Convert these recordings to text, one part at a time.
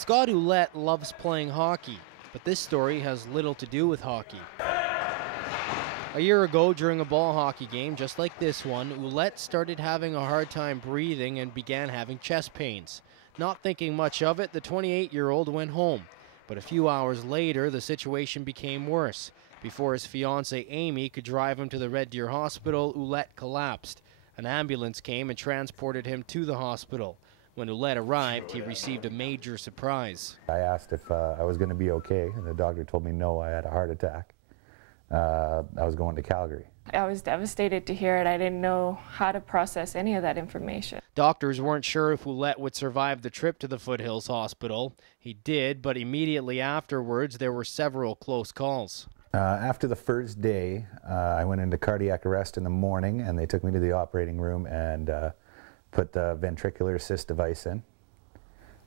Scott Ouellette loves playing hockey, but this story has little to do with hockey. A year ago, during a ball hockey game just like this one, Ouellette started having a hard time breathing and began having chest pains. Not thinking much of it, the 28-year-old went home. But a few hours later, the situation became worse. Before his fiancée Amy could drive him to the Red Deer Hospital, Ouellette collapsed. An ambulance came and transported him to the hospital. When Ouellette arrived, he received a major surprise. I asked if I was going to be okay, and the doctor told me no, I had a heart attack. I was going to Calgary. I was devastated to hear it. I didn't know how to process any of that information. Doctors weren't sure if Ouellette would survive the trip to the Foothills Hospital. He did, but immediately afterwards, there were several close calls. After the first day, I went into cardiac arrest in the morning, and they took me to the operating room and put the ventricular assist device in.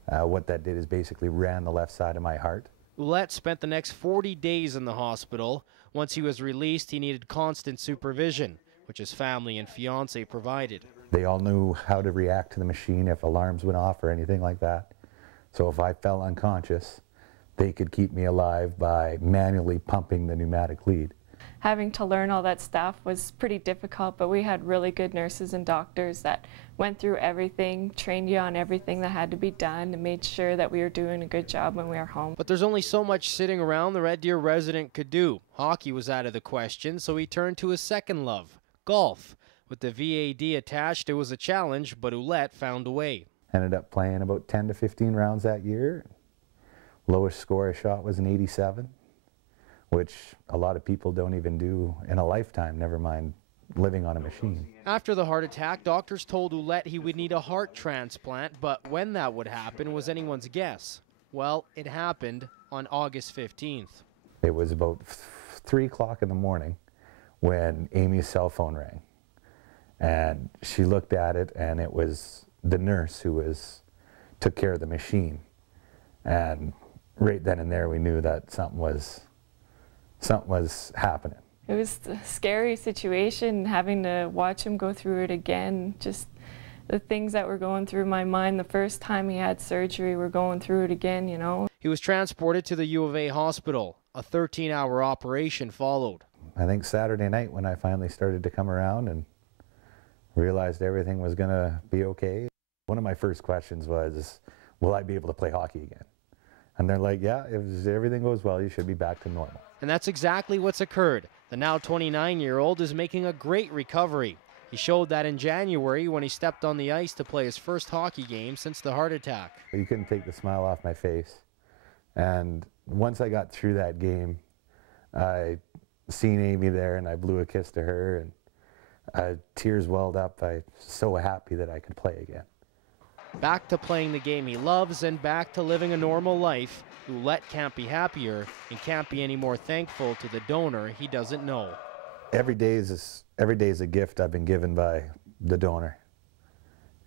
What that did is basically ran the left side of my heart. Ouellette spent the next 40 days in the hospital. Once he was released, he needed constant supervision, which his family and fiancé provided. They all knew how to react to the machine if alarms went off or anything like that. So if I fell unconscious, they could keep me alive by manually pumping the pneumatic lead. Having to learn all that stuff was pretty difficult, but we had really good nurses and doctors that went through everything, trained you on everything that had to be done, and made sure that we were doing a good job when we were home. But there's only so much sitting around the Red Deer resident could do. Hockey was out of the question, so he turned to his second love, golf. With the VAD attached, it was a challenge, but Ouellette found a way. Ended up playing about 10 to 15 rounds that year. Lowest score I shot was an 87. Which a lot of people don't even do in a lifetime, never mind living on a machine. After the heart attack, doctors told Ouellette he would need a heart transplant, but when that would happen was anyone's guess. Well, it happened on August 15th. It was about 3 o'clock in the morning when Amy's cell phone rang. And she looked at it, and it was the nurse who took care of the machine. And right then and there we knew that something was happening. It was a scary situation, having to watch him go through it again. Just the things that were going through my mind the first time he had surgery were going through it again, you know. He was transported to the U of A hospital. A 13-hour operation followed. I think Saturday night when I finally started to come around and realized everything was going to be okay, one of my first questions was, will I be able to play hockey again? And they're like, yeah, if everything goes well, you should be back to normal. And that's exactly what's occurred. The now 29-year-old is making a great recovery. He showed that in January when he stepped on the ice to play his first hockey game since the heart attack. You couldn't take the smile off my face. And once I got through that game, I seen Amy there and I blew a kiss to her, and tears welled up. I was so happy that I could play again. Back to playing the game he loves and back to living a normal life, Ouellette can't be happier and can't be any more thankful to the donor he doesn't know. Every day is a gift I've been given by the donor.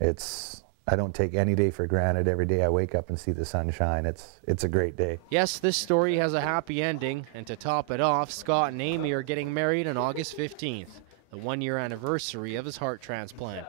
I don't take any day for granted. Every day I wake up and see the sunshine. It's a great day. Yes, this story has a happy ending, and to top it off, Scott and Amy are getting married on August 15th, the one-year anniversary of his heart transplant.